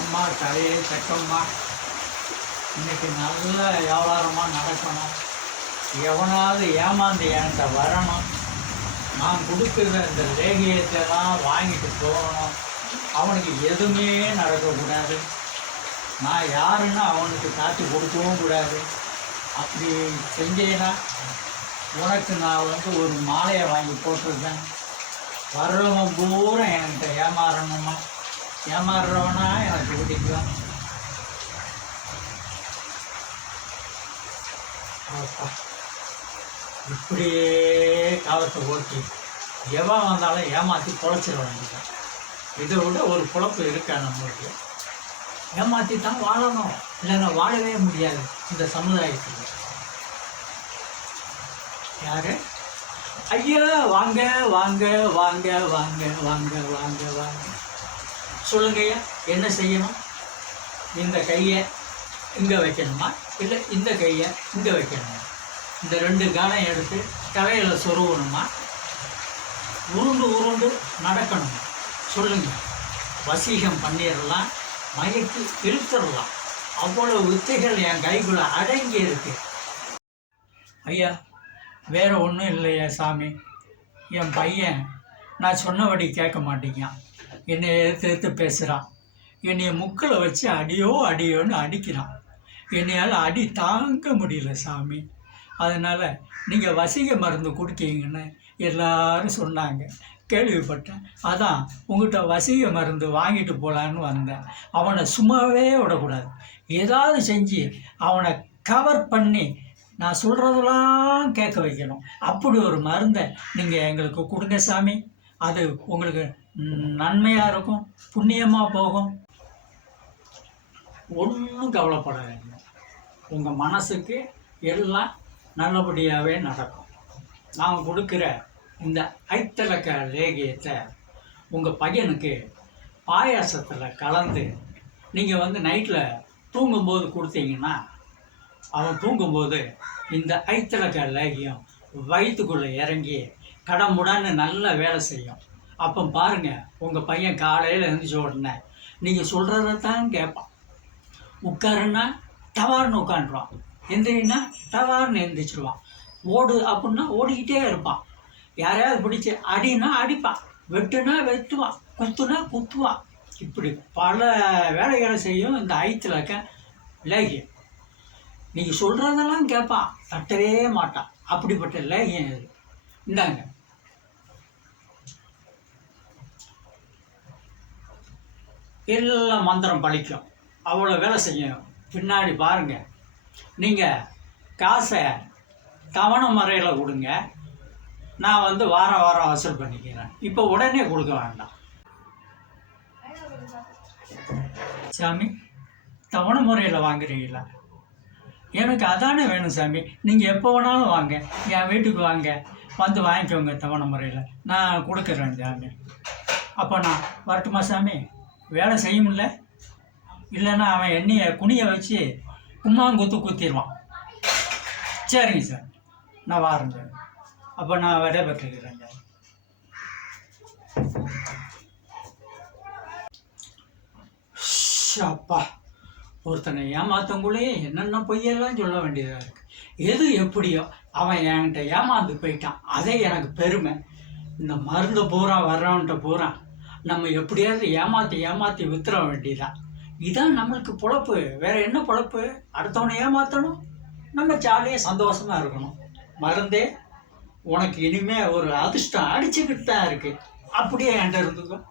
அம்மா கலையை கட்டம்மா. இன்னைக்கு நல்ல வியாபாரமாக நடக்கணும். எவனாவது ஏமாந்து என்கிட்ட வரணும். நான் கொடுக்குற இந்த லேகியத்தைலாம் வாங்கிட்டு போகணும். அவனுக்கு எதுவுமே நடக்கக்கூடாது. நான் யாருன்னு அவனுக்கு காட்டி கொடுக்கவும் கூடாது. அப்படி செஞ்சேன்னா உனக்கு நான் வந்து ஒரு மாலையை வாங்கி போட்டிருக்கேன் வர்றவன் பூரா என்கிட்ட ஏமாறணுமா ஏமாறுறவனா எனக்கு பிடிக்கும் இப்படியே காலத்தை ஓட்டி எவன் வந்தாலும் ஏமாற்றி பொழைச்சிட இதை விட ஒரு குழப்பு இருக்கா நம்மளுக்கு? ஏமாற்றி தான் வாழணும். இல்லைன்னா வாழவே முடியாது இந்த சமுதாயத்தில். யாரு? ஐயா வாங்க வாங்க வாங்க வாங்க வாங்க வாங்க வாங்க. சொல்லுங்கய்யா என்ன செய்யணும்? இந்த கையை இங்கே வைக்கணுமா? இல்லை இந்த கையை இங்கே வைக்கணுமா? இந்த ரெண்டு காலம் எடுத்து தலையில் சொருவணுமா உருண்டு உருண்டு நடக்கணும்? சொல்லுங்க. வசீகம் பண்ணிடலாம் மயக்கி இழுத்துடலாம். அவ்வளோ வித்தைகள் என் கைக்குள்ள அடங்கி இருக்கு. ஐயா வேற ஒன்றும் இல்லையா சாமி. என் பையன் நான் சொன்னபடி கேட்க மாட்டேங்கான் என்னை எடுத்து எடுத்து பேசுகிறான் என்னை முக்கில் வச்சு அடியோ அடியோன்னு அடிக்கிறான். என்னையால் அடி தாங்க முடியல சாமி. அதனால் நீங்கள் வசிக மருந்து கொடுக்கீங்கன்னு எல்லாரும் சொன்னாங்க. கேள்விப்பட்டேன். அதான் உங்கள்கிட்ட வசிக மருந்து வாங்கிட்டு போகலான்னு வந்தேன். அவனை சும்மாவே விடக்கூடாது. ஏதாவது செஞ்சு அவனை கவர் பண்ணி நான் சொல்கிறதெல்லாம் கேட்க வைக்கணும். அப்படி ஒரு மருந்தை நீங்கள் எங்களுக்கு கொடுங்க சாமி. அது உங்களுக்கு நன்மையாக இருக்கும் புண்ணியமாக போகும். ஒன்றும் கவலைப்பட வேண்டாம் உங்கள் மனசுக்கு எல்லாம் நல்லபடியாகவே நடக்கும். நான் கொடுக்குற இந்த ஐத்தலக்க லேகியத்தை உங்கள் பையனுக்கு பாயாசத்தில் கலந்து நீங்கள் வந்து நைட்டில் தூங்கும்போது கொடுத்தீங்கன்னா அவன் தூங்கும்போது இந்த ஐத்தலக்க லேகியம் வயிற்றுக்குள்ளே இறங்கி கடமுடான்னு நல்லா வேலை செய்யும். அப்போ பாருங்கள் உங்கள் பையன் காலையில் எழுந்திரிச்ச உடனே நீங்கள் சொல்கிறத தான் கேட்பான். உட்காருன்னா டவார்னு உட்காந்துருவான் எந்திரின்னா டவார்னு எந்திரிச்சிருவான். ஓடு அப்படின்னா ஓடிக்கிட்டே இருப்பான். யாரையாவது பிடிச்சி அடின்னா அடிப்பான். வெட்டுனா வெட்டுவான். குத்துனா குத்துவான். இப்படி பல வேலைகளை செய்யும் இந்த ஐத்திலக்க லேகியம் நீங்கள் சொல்கிறதெல்லாம் கேட்பான். தட்டவே மாட்டான். அப்படிப்பட்ட லேகியம் இது. இந்தாங்க. எல்லாம் மந்திரம் பழிக்கும். அவ்வளோ வேலை செய்யும். பின்னாடி பாருங்க. நீங்கள் காசை தவணை முறையில் கொடுங்க. நான் வந்து வாரம் வாரம் வசூல் பண்ணிக்கிறேன். இப்போ உடனே கொடுக்க வேண்டாம். சாமி தவணை முறையில் வாங்குறீங்களா? எனக்கு அதானே வேணும் சாமி. நீங்கள் எப்போ வேணாலும் வாங்க. என் வீட்டுக்கு வாங்க. வந்து வாங்கிக்கோங்க தவணை முறையில். நான் கொடுக்குறேன் சாமி. அப்போ நான் வரட்டுமா சாமி? வேலை செய்ய முடியல. இல்லைன்னா அவன் எண்ணெயை குனிய வச்சு கும்மாங்குத்து குத்திடுவான். சரிங்க சார். நான் வாரேன் சார். அப்போ நான் விடைபெற்றுக்கிறேன் சார். அப்பா. ஒருத்தனை ஏமாத்தங்குள்ளேயே என்னென்ன பொய்யெல்லாம் சொல்ல வேண்டியதாக இருக்குது எது எப்படியோ அவன் என்கிட்ட ஏமாந்து போயிட்டான். அதே எனக்கு பெருமை. இந்த மருந்து பூரா வர்றவன்ட்ட பூரா நம்ம எப்படியாவது ஏமாற்றி ஏமாற்றி வித்துற வேண்டியதான் இதான் நம்மளுக்கு பொழப்பு. வேற என்ன பொழப்பு? அடுத்தவனை ஏமாற்றணும் நம்ம ஜாலியாக சந்தோஷமா இருக்கணும். மருந்தே உனக்கு இனிமே ஒரு அதிர்ஷ்டம் அடிச்சுக்கிட்டு தான் இருக்கு. அப்படியே என்கிட்ட இருந்துக்கும்